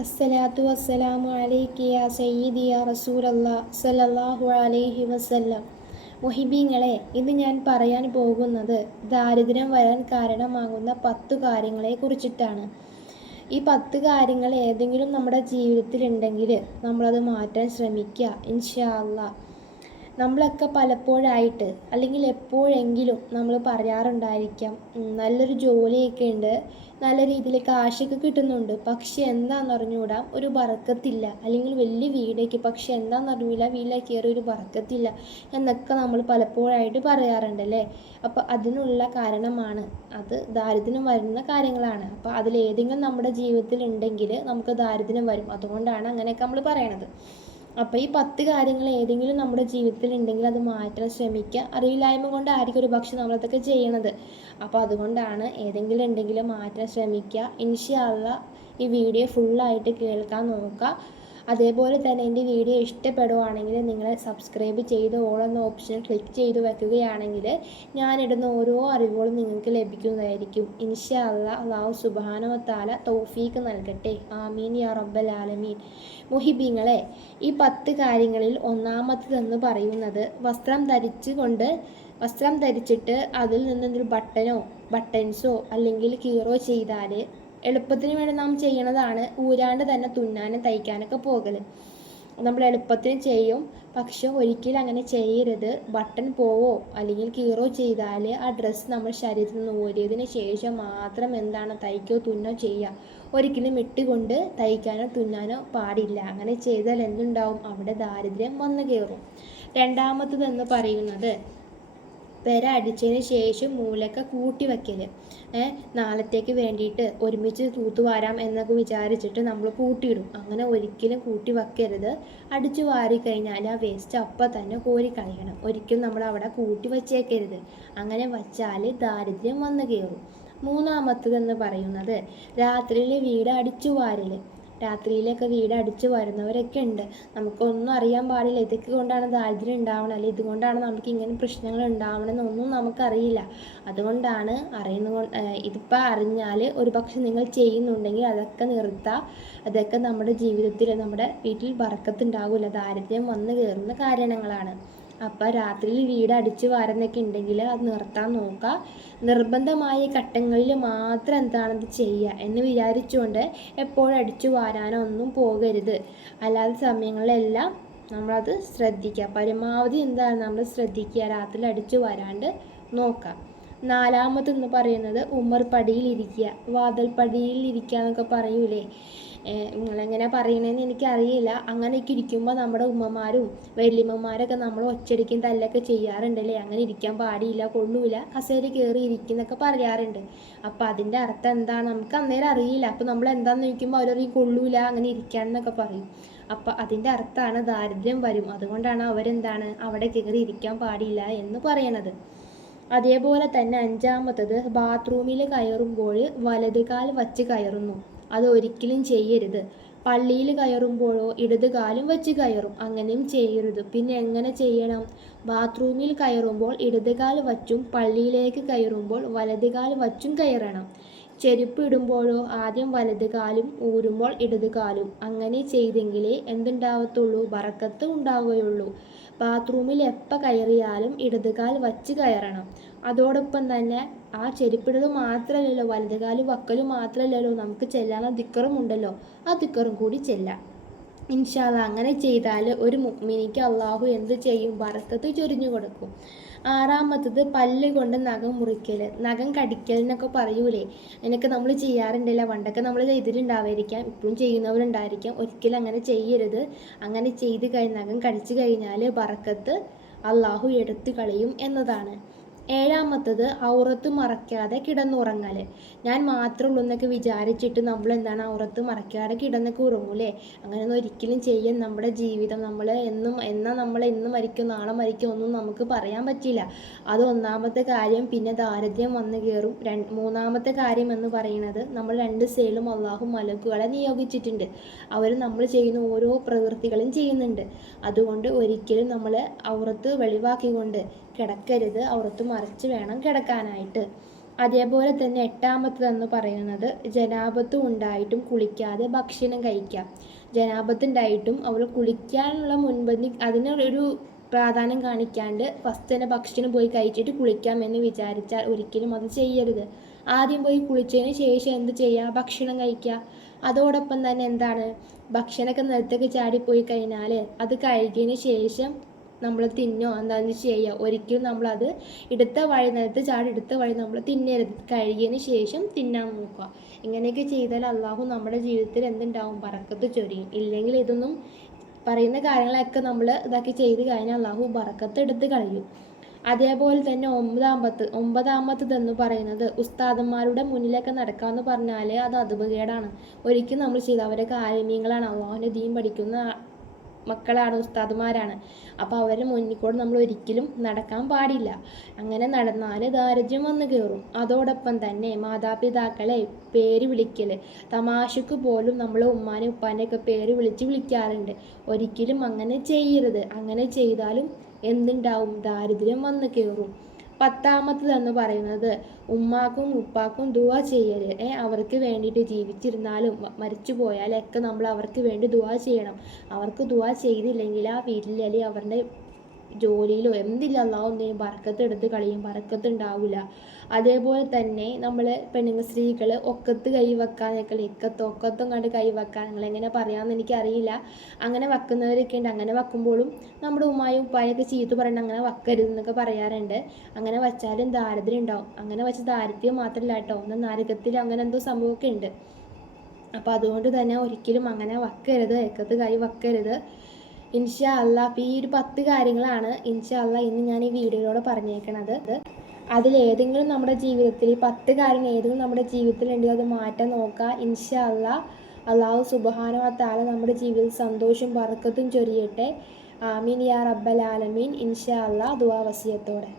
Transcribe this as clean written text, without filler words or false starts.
അസ്സലാത്തു വസ്സലാമു അലൈക്കി യാ സയ്യിദി യാ റസൂലല്ലാ സല്ലല്ലാഹു അലൈഹി വസല്ലം. മുഹിബീങ്ങളെ, ഇന്ന് ഞാൻ പറയാൻ പോകുന്നത് ദാരിദ്ര്യം വരാൻ കാരണമാകുന്ന 10 കാര്യങ്ങളെ കുറിച്ചിട്ടാണ്. ഈ 10 കാര്യങ്ങൾ ഏതെങ്കിലും നമ്മുടെ ജീവിതത്തിലുണ്ടെങ്കിൽ നമ്മളത് മാറ്റാൻ ശ്രമിക്കുക ഇൻഷാ അല്ലാ. നമ്മളൊക്കെ പലപ്പോഴായിട്ട് അല്ലെങ്കിൽ എപ്പോഴെങ്കിലും നമ്മൾ പറയാറുണ്ടായിരിക്കാം, നല്ലൊരു ജോലിയൊക്കെ ഉണ്ട്, നല്ല രീതിയിൽ കാശൊക്കെ കിട്ടുന്നുണ്ട്, പക്ഷെ എന്താണെന്ന് അറിഞ്ഞുകൂടാ, ഒരു ബറക്കത്തില്ല. അല്ലെങ്കിൽ വലിയ വീടേക്ക്, പക്ഷെ എന്താണെന്ന് അറിഞ്ഞില്ല, വീട്ടിലേക്ക് കയറി ഒരു ബറക്കത്തില്ല എന്നൊക്കെ നമ്മൾ പലപ്പോഴായിട്ട് പറയാറുണ്ടല്ലേ. അപ്പോൾ അതിനുള്ള കാരണമാണ്, അത് ദാരിദ്ര്യം വരുന്ന കാര്യങ്ങളാണ്. അപ്പോൾ അതിലേതെങ്കിലും നമ്മുടെ ജീവിതത്തിൽ ഉണ്ടെങ്കിൽ നമുക്ക് ദാരിദ്ര്യം വരും. അതുകൊണ്ടാണ് അങ്ങനെയൊക്കെ നമ്മൾ പറയണത്. അപ്പോൾ ഈ 10 കാര്യങ്ങൾ ഏതെങ്കിലും നമ്മുടെ ജീവിതത്തിൽ ഉണ്ടെങ്കിൽ അത് മാറ്റാൻ ശ്രമിക്കുക. അറിയില്ലായ്മ കൊണ്ടായിരിക്കും ഒരു പക്ഷെ നമ്മളതൊക്കെ ചെയ്യണത്. അപ്പോൾ അതുകൊണ്ടാണ് ഏതെങ്കിലും ഉണ്ടെങ്കിൽ മാറ്റാൻ ശ്രമിക്കുക ഇൻഷാ അല്ലാ. ഈ വീഡിയോ ഫുള്ളായിട്ട് കേൾക്കാൻ നോക്കുക. അതേപോലെ തന്നെ എൻ്റെ വീഡിയോ ഇഷ്ടപ്പെടുവാണെങ്കിൽ നിങ്ങൾ സബ്സ്ക്രൈബ് ചെയ്ത് ഓൾ എന്ന ഓപ്ഷൻ ക്ലിക്ക് ചെയ്ത് വെക്കുകയാണെങ്കിൽ ഞാനിടുന്ന ഓരോ അറിവുകളും നിങ്ങൾക്ക് ലഭിക്കുന്നതായിരിക്കും ഇൻഷാ അല്ലാ. അല്ലാഹു സുബ്ഹാനഹു വ തആല തൗഫീഖ് നൽകട്ടെ. ആമീൻ യാ റബ്ബൽ ആലമീൻ. മുഹിബീങ്ങളെ, ഈ 10 കാര്യങ്ങളിൽ ഒന്നാമത്തേതെന്ന് പറയുന്നത് വസ്ത്രം ധരിച്ചിട്ട് അതിൽ നിന്നൊരു ബട്ടൻസോ അല്ലെങ്കിൽ കീറോ ചെയ്താൽ എളുപ്പത്തിന് വേണ്ടി നാം ചെയ്യണതാണ്. ഊരാണ്ട് തന്നെ തുന്നാനും തയ്ക്കാനൊക്കെ പോകൽ നമ്മൾ എളുപ്പത്തിന് ചെയ്യും, പക്ഷെ ഒരിക്കലും അങ്ങനെ ചെയ്യരുത്. ബട്ടൺ പോവോ അല്ലെങ്കിൽ കീറോ ചെയ്താൽ ആ ഡ്രസ്സ് നമ്മൾ ശരീരത്തിൽ നിന്ന് ഊരിയതിന് ശേഷം മാത്രം എന്താണ് തയ്ക്കോ തുന്നോ ചെയ്യുക. ഒരിക്കലും ഇട്ടുകൊണ്ട് തയ്ക്കാനോ തുന്നാനോ പാടില്ല. അങ്ങനെ ചെയ്താൽ എന്തുണ്ടാവും, അവിടെ ദാരിദ്ര്യം വന്നു കയറും. രണ്ടാമത്തതെന്ന് പറയുന്നത് പെര അടിച്ചതിന് ശേഷം മൂലൊക്കെ കൂട്ടി വയ്ക്കൽ. നാളത്തേക്ക് വേണ്ടിയിട്ട് ഒരുമിച്ച് തൂത്തുവാരാം എന്നൊക്കെ വിചാരിച്ചിട്ട് നമ്മൾ കൂട്ടിയിടും. അങ്ങനെ ഒരിക്കലും കൂട്ടി വയ്ക്കരുത്. അടിച്ചു വാരി കഴിഞ്ഞാൽ ആ വേസ്റ്റ് അപ്പം തന്നെ കോരി കളയണം. ഒരിക്കലും നമ്മൾ അവിടെ കൂട്ടി വച്ചേക്കരുത്. അങ്ങനെ വച്ചാൽ ദാരിദ്ര്യം വന്നു കയറും. മൂന്നാമത്തതെന്ന് പറയുന്നത് രാത്രിയിൽ വീട് അടിച്ചു വാരൽ. രാത്രിയിലൊക്കെ വീട് അടിച്ചു വരുന്നവരൊക്കെ ഉണ്ട്. നമുക്കൊന്നും അറിയാൻ പാടില്ല, ഇതൊക്കെ കൊണ്ടാണ് ദാരിദ്ര്യം ഉണ്ടാവണം, അല്ലെങ്കിൽ ഇതുകൊണ്ടാണ് നമുക്ക് ഇങ്ങനെ പ്രശ്നങ്ങൾ ഉണ്ടാവണമെന്നൊന്നും നമുക്കറിയില്ല. അതുകൊണ്ടാണ് ഇതിപ്പോൾ അറിഞ്ഞാൽ ഒരു പക്ഷെ നിങ്ങൾ ചെയ്യുന്നുണ്ടെങ്കിൽ അതൊക്കെ നിർത്തുക. അതൊക്കെ നമ്മുടെ ജീവിതത്തിൽ നമ്മുടെ വീട്ടിൽ ബറക്കത്തുണ്ടാവില്ല, ദാരിദ്ര്യം വന്നു കയറുന്ന കാരണങ്ങളാണ്. അപ്പോൾ രാത്രിയിൽ വീട് അടിച്ചു വാരുന്നൊക്കെ ഉണ്ടെങ്കിൽ അത് നിർത്താൻ നോക്കുക. നിർബന്ധമായ ഘട്ടങ്ങളിൽ മാത്രം എന്താണത് ചെയ്യുക എന്ന് വിചാരിച്ചുകൊണ്ട് എപ്പോഴും അടിച്ചു വാരാനോ ഒന്നും പോകരുത്. അല്ലാത്ത സമയങ്ങളിലെല്ലാം നമ്മളത് ശ്രദ്ധിക്കുക. പരമാവധി എന്താണ് നമ്മൾ ശ്രദ്ധിക്കുക, രാത്രി അടിച്ചു വരാണ്ട് നോക്കുക. നാലാമതെന്ന് പറയുന്നത് ഉമ്മർപടിയിൽ ഇരിക്കുക, വാതിൽപ്പടിയിൽ ഇരിക്കുക എന്നൊക്കെ പറയൂലേ. നിങ്ങളെങ്ങനെ പറയണതെന്ന് എനിക്കറിയില്ല. അങ്ങനെയൊക്കെ ഇരിക്കുമ്പോൾ നമ്മുടെ ഉമ്മമാരും വല്യമ്മമാരൊക്കെ നമ്മൾ ഒച്ചടിക്കും തല്ലൊക്കെ ചെയ്യാറുണ്ടല്ലേ. അങ്ങനെ ഇരിക്കാൻ പാടില്ല, കൊള്ളൂല, കസേര കയറി ഇരിക്കുന്നൊക്കെ പറയാറുണ്ട്. അപ്പോൾ അതിൻ്റെ അർത്ഥം എന്താണ് നമുക്ക് അന്നേരം അറിയില്ല. അപ്പോൾ നമ്മൾ എന്താണെന്ന് ചോദിക്കുമ്പോൾ അവരറിയും കൊള്ളൂല, അങ്ങനെ ഇരിക്കാനെന്നൊക്കെ പറയും. അപ്പോൾ അതിൻ്റെ അർത്ഥമാണ് ദാരിദ്ര്യം വരും. അതുകൊണ്ടാണ് അവരെന്താണ് അവിടെ കയറി ഇരിക്കാൻ പാടില്ല എന്ന് പറയണത്. അതേപോലെ തന്നെ അഞ്ചാമത്തത് ബാത്റൂമിൽ കയറുമ്പോൾ വലത് കാൽ വച്ച് കയറുന്നു. അത് ഒരിക്കലും ചെയ്യരുത്. പള്ളിയിൽ കയറുമ്പോഴോ ഇടത് കാലും വച്ച് കയറും, അങ്ങനെയും ചെയ്യരുത്. പിന്നെ എങ്ങനെ ചെയ്യണം? ബാത്റൂമിൽ കയറുമ്പോൾ ഇടത് കാൽ വച്ചും പള്ളിയിലേക്ക് കയറുമ്പോൾ വലത് കാൽ വച്ചും കയറണം. ചെരുപ്പ് ഇടുമ്പോഴോ ആദ്യം വലത് കാലും ഊരുമ്പോൾ ഇടത് കാലും. അങ്ങനെ ചെയ്തെങ്കിലേ എന്തുണ്ടാവത്തുള്ളൂ, ബറക്കത്ത് ഉണ്ടാവുകയുള്ളൂ. ബാത്റൂമിൽ എപ്പോൾ കയറിയാലും ഇടത് കാൽ വച്ച് കയറണം. അതോടൊപ്പം തന്നെ ആ ചെരുപ്പിടൽ മാത്രമല്ലല്ലോ, വലത് കാല് വക്കലും മാത്രമല്ലല്ലോ, നമുക്ക് ചെല്ലാനുള്ള ദിക്കറും ഉണ്ടല്ലോ, ആ ദിക്കറും കൂടി ചെല്ലാം ഇൻഷാ അല്ലാ. അങ്ങനെ ചെയ്താൽ ഒരു മുഅ്മിനിക്ക് അള്ളാഹു എന്ത് ചെയ്യും, ബറക്കത്ത് ചൊരിഞ്ഞു കൊടുക്കും. ആറാമത്തത് പല്ല് കൊണ്ട് നഖം മുറിക്കൽ, നഖം കടിക്കൽ എന്നൊക്കെ പറയൂലേ. അതിനൊക്കെ നമ്മൾ ചെയ്യാറുണ്ടല്ലോ, പണ്ടൊക്കെ നമ്മൾ ചെയ്തിട്ടുണ്ടാവായിരിക്കാം, ഇപ്പോഴും ചെയ്യുന്നവരുണ്ടായിരിക്കാം. ഒരിക്കലും അങ്ങനെ ചെയ്യരുത്. അങ്ങനെ ചെയ്ത് നഖം കടിച്ചു കഴിഞ്ഞാൽ ബറക്കത്ത് അള്ളാഹു എടുത്തു കളയും എന്നതാണ്. ഏഴാമത്തത് ഔറത്ത് മറയ്ക്കാതെ കിടന്നുറങ്ങൽ. ഞാൻ മാത്രമേ ഉള്ളൂ എന്നൊക്കെ വിചാരിച്ചിട്ട് നമ്മൾ എന്താണ് ഔറത്ത് മറയ്ക്കാതെ കിടന്നൊക്കെ ഉറങ്ങൂലേ. അങ്ങനെയൊന്നും ഒരിക്കലും ചെയ്യാൻ നമ്മുടെ ജീവിതം നമ്മൾ എന്നും മരിക്കും നാളെ മരിക്കും ഒന്നും നമുക്ക് പറയാൻ പറ്റില്ല. അത് ഒന്നാമത്തെ കാര്യം. പിന്നെ ദാരിദ്ര്യം വന്നു കയറും. മൂന്നാമത്തെ കാര്യം എന്ന് പറയുന്നത് നമ്മൾ 2 സൈഡിലും അള്ളാഹു മലക്കുകളെ നിയോഗിച്ചിട്ടുണ്ട്. അവർ നമ്മൾ ചെയ്യുന്ന ഓരോ പ്രവൃത്തികളും ചെയ്യുന്നുണ്ട്. അതുകൊണ്ട് ഒരിക്കലും നമ്മൾ ഔറത്ത് വെളിവാക്കിക്കൊണ്ട് കിടക്കരുത്. ഔറത്ത് മറിച്ച് വേണം കിടക്കാനായിട്ട്. അതേപോലെ തന്നെ എട്ടാമത്തതെന്ന് പറയുന്നത് ജനാപത്ത് ഉണ്ടായിട്ടും കുളിക്കാതെ ഭക്ഷണം കഴിക്കാം. ജനാപത്ത് ഉണ്ടായിട്ടും അവൾ കുളിക്കാനുള്ള മുൻപന്തി അതിനൊരു പ്രാധാന്യം കാണിക്കാണ്ട് ഫസ്റ്റ് തന്നെ ഭക്ഷണം പോയി കഴിച്ചിട്ട് കുളിക്കാമെന്ന് വിചാരിച്ചാൽ ഒരിക്കലും അത് ചെയ്യരുത്. ആദ്യം പോയി കുളിച്ചതിന് ശേഷം എന്ത് ചെയ്യുക? ഭക്ഷണം കഴിക്കുക. അതോടൊപ്പം തന്നെ എന്താണ്, ഭക്ഷണമൊക്കെ നിലത്തേക്ക് ചാടിപ്പോയി കഴിഞ്ഞാൽ അത് കഴുകിയതിന് ശേഷം നമ്മൾ തിന്നോ എന്താണെന്ന് ചെയ്യുക. ഒരിക്കലും നമ്മളത് എടുത്ത വഴി നിലത്ത് ചാടി എടുത്ത വഴി നമ്മൾ തിന്നരുത്. കഴുകിയതിന് ശേഷം തിന്നാൻ നോക്കുക. ഇങ്ങനെയൊക്കെ ചെയ്താൽ അള്ളാഹു നമ്മുടെ ജീവിതത്തിൽ എന്തുണ്ടാവും? ബറക്കത്ത് ചൊരിയും. ഇല്ലെങ്കിൽ ഇതൊന്നും പറയുന്ന കാര്യങ്ങളൊക്കെ നമ്മൾ ഇതാക്കി ചെയ്ത് കഴിഞ്ഞാൽ അള്ളാഹു ബറക്കത്ത് എടുത്ത് കളയും. അതേപോലെ തന്നെ ഒമ്പതാമത്തതെന്ന് പറയുന്നത് ഉസ്താദന്മാരുടെ മുന്നിലൊക്കെ നടക്കാമെന്ന് പറഞ്ഞാൽ അത് അധപകേടാണ്. ഒരിക്കലും നമ്മൾ ചെയ്ത് അവരൊക്കെ ആലിമീങ്ങളാണ്, അള്ളാഹുവിൻ്റെ ദീൻ പഠിക്കുന്ന മക്കളാണ്, ഉസ്താദുമാരാണ്. അപ്പോൾ അവരുടെ മുന്നിൽ കൂടെ നമ്മൾ ഒരിക്കലും നടക്കാൻ പാടില്ല. അങ്ങനെ നടന്നാൽ ദാരിദ്ര്യം വന്നു കയറും. അതോടൊപ്പം തന്നെ മാതാപിതാക്കളെ പേര് വിളിക്കൽ, തമാശക്ക് പോലും നമ്മൾ ഉമ്മാനെ ഉപ്പാനെയൊക്കെ പേര് വിളിക്കാറുണ്ട്. ഒരിക്കലും അങ്ങനെ ചെയ്യരുത്. അങ്ങനെ ചെയ്താലും എന്തുണ്ടാവും? ദാരിദ്ര്യം വന്നു കയറും. പത്താമത്തതെന്ന് പറയുന്നത് ഉമ്മാക്കും ഉപ്പാക്കും ദുആ ചെയ്യൽ. അവർക്ക് വേണ്ടിയിട്ട് ജീവിച്ചിരുന്നാലും മരിച്ചു പോയാലൊക്കെ നമ്മൾ അവർക്ക് വേണ്ടി ദുആ ചെയ്യണം. അവർക്ക് ദുആ ചെയ്തില്ലെങ്കിൽ ആ വീട്ടിൽ അല്ലെങ്കിൽ അവരുടെ ജോലിയിലോ എന്തില്ല അള്ളാഹു എന്തെങ്കിലും ബർക്കത്ത് എടുത്ത് കളയും, ബർക്കത്ത് ഉണ്ടാവില്ല. അതേപോലെ തന്നെ നമ്മൾ സ്ത്രീകൾ ഒക്കത്ത് കൈ വെക്കാനൊക്കെ ഒക്കത്തും കണ്ട് കൈ വെക്കാൻ നിങ്ങൾ എങ്ങനെ പറയാമെന്ന് എനിക്കറിയില്ല. അങ്ങനെ വെക്കുന്നവരൊക്കെ ഉണ്ട്. അങ്ങനെ വെക്കുമ്പോഴും നമ്മുടെ ഉമ്മായും ഉപ്പായൊക്കെ ചീത്ത പറയണം, അങ്ങനെ വെക്കരുത് എന്നൊക്കെ പറയാറുണ്ട്. അങ്ങനെ വെച്ചാലും ദാരിദ്ര്യം ഉണ്ടാവും. അങ്ങനെ വെച്ച് ദാരിദ്ര്യം മാത്രമല്ല കേട്ടോ, എന്നാൽ നരകത്തിൽ അങ്ങനെ എന്തോ സംഭവമൊക്കെ ഉണ്ട്. അപ്പോൾ അതുകൊണ്ട് തന്നെ ഒരിക്കലും അങ്ങനെ വെക്കരുത്, ഒക്കത്ത് കൈ വെക്കരുത്. ഇൻഷാ അള്ളാ. അപ്പോൾ ഈ ഒരു 10 കാര്യങ്ങളാണ് ഇൻഷാ അള്ളാ ഇന്ന് ഞാൻ ഈ വീഡിയോയിലൂടെ പറഞ്ഞേക്കണത്. അതിലേതെങ്കിലും നമ്മുടെ ജീവിതത്തിൽ 10 കാര്യം ഏതെങ്കിലും നമ്മുടെ ജീവിതത്തിലുണ്ടെങ്കിൽ അത് മാറ്റാൻ നോക്കുക. ഇൻഷാ അള്ളാ. അള്ളാഹു സുബ്ഹാനഹു വ തആല നമ്മുടെ ജീവിതത്തിൽ സന്തോഷം ബർക്കത്തും ചൊരിയട്ടെ. ആമീൻ യാ റബ്ബൽ ആലമീൻ. ഇൻഷാ അള്ളാ. ദുആ വസിയത്തോടെ.